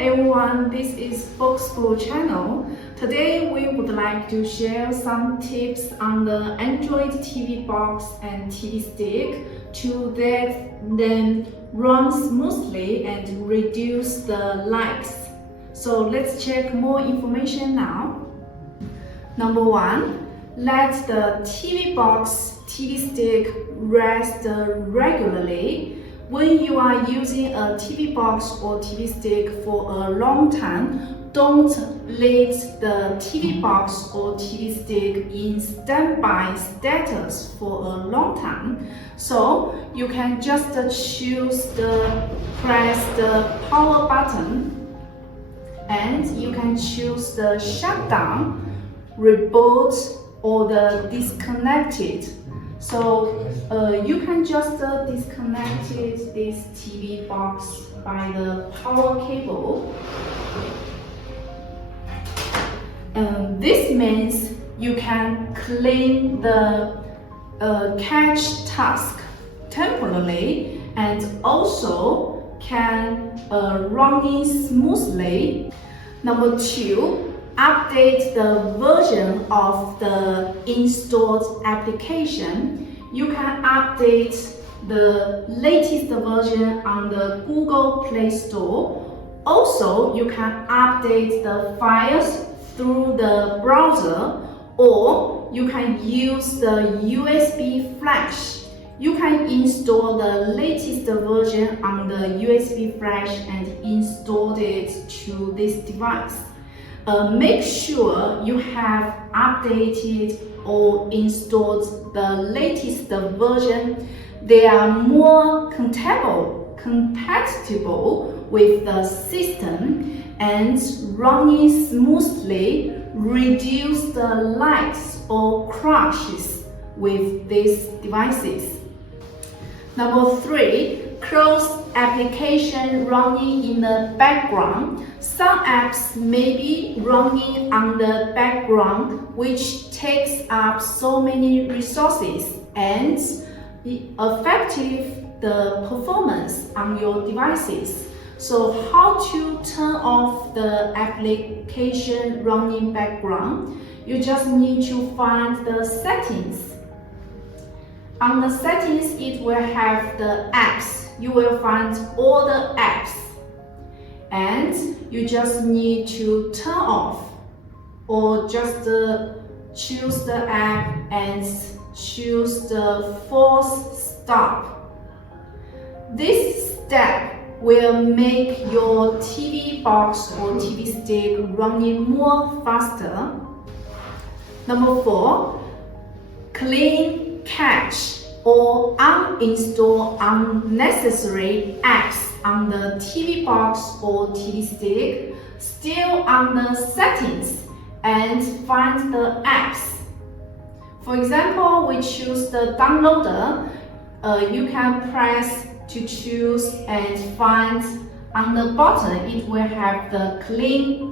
everyone, this is BOXPUT channel. Today we would like to share some tips on the Android TV box and TV stick to let them run smoothly and reduce the lags. So let's check more information now. Number 1, let the TV box, TV stick rest regularly. When you are using a TV box or TV stick for a long time, don't let the TV box or TV stick in standby status for a long time. So you can just press the power button, and you can choose the shutdown, reboot, or the disconnected. So you can just disconnect this TV box by the power cable. This means you can clean the cache task temporarily and also can run it smoothly. Number 2, update the version of the installed application. You can update the latest version on the Google Play Store. Also, you can update the files through the browser, or you can use the USB flash. You can install the latest version on the USB flash and install it to this device. Make sure you have updated or installed the latest version. They are more compatible with the system and running smoothly, reduce the lags or crashes with these devices. Number 3, close application running in the background. Some apps may be running on the background, which takes up so many resources and affecting the performance on your devices. So how to turn off the application running background? You just need to find the settings. On the settings, it will have the apps. You will find all the apps, and you just need to turn off, or just choose the app and choose the force stop. This step will make your TV box or TV stick running more faster. Number 4, clean cache or uninstall unnecessary apps on the TV box or TV stick. Still on the settings and find the apps. For example, we choose the downloader. You can press to choose and find. On the bottom, it will have the clean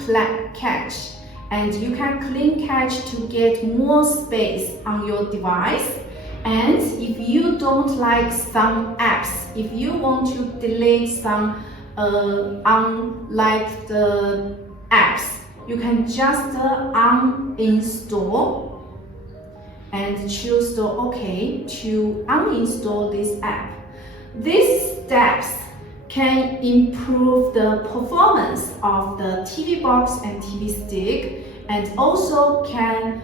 cache, and you can clean cache to get more space on your device. And if you don't like some apps, if you want to delete some unliked apps, you can just uninstall and choose the OK to uninstall this app. These steps can improve the performance of the TV box and TV stick, and also can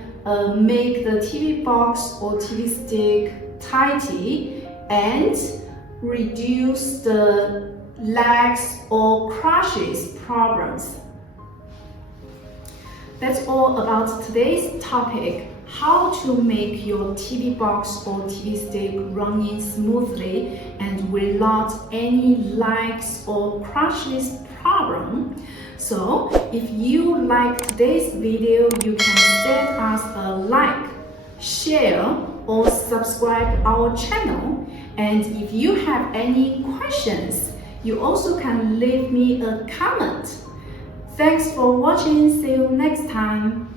make the TV box or TV stick tidy and reduce the lags or crashes problems. That's all about today's topic: how to make your TV box or TV stick running smoothly and without any lags or crashes problem. So if you like today's video, you can send us a like, share, or subscribe our channel. And if you have any questions, you also can leave me a comment. Thanks for watching. See you next time.